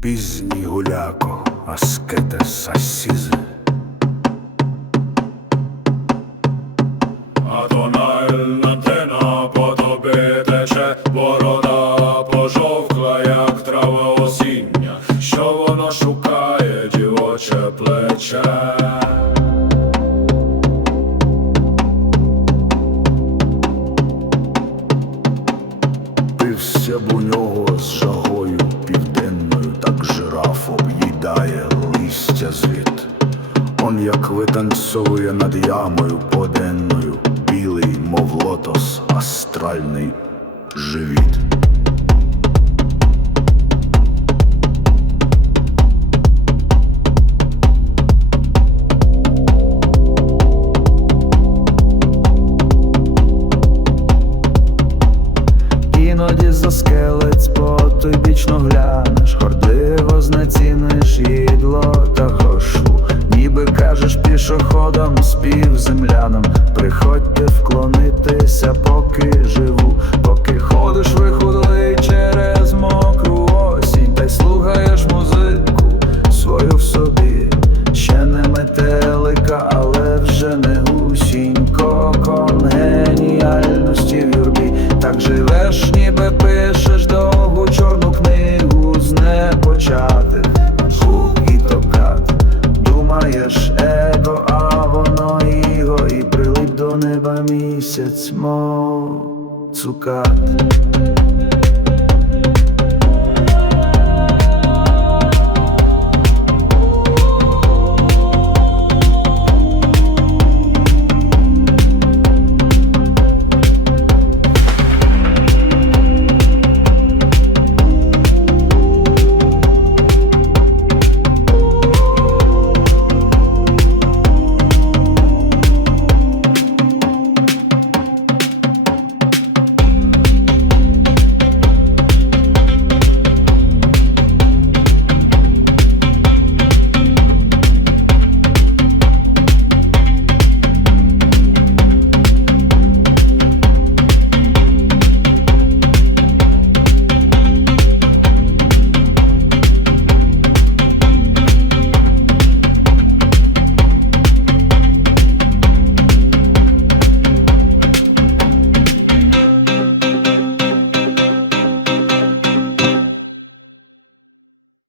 пізній гуляко, аскетес асізи. А тональна тена по тобі тече, борода пожовкла, як трава осіння, що воно шукає дівоче плече. Пився б у нього з жагою як витанцовує над ямою поденною, білий, мов лотос, астральний живіт. Іноді за скелець потойбічно глянеш, гордиво знеціниш пішоходам, співземлянам, приходьте вклонитися, поки живу, місяць, мов цукат.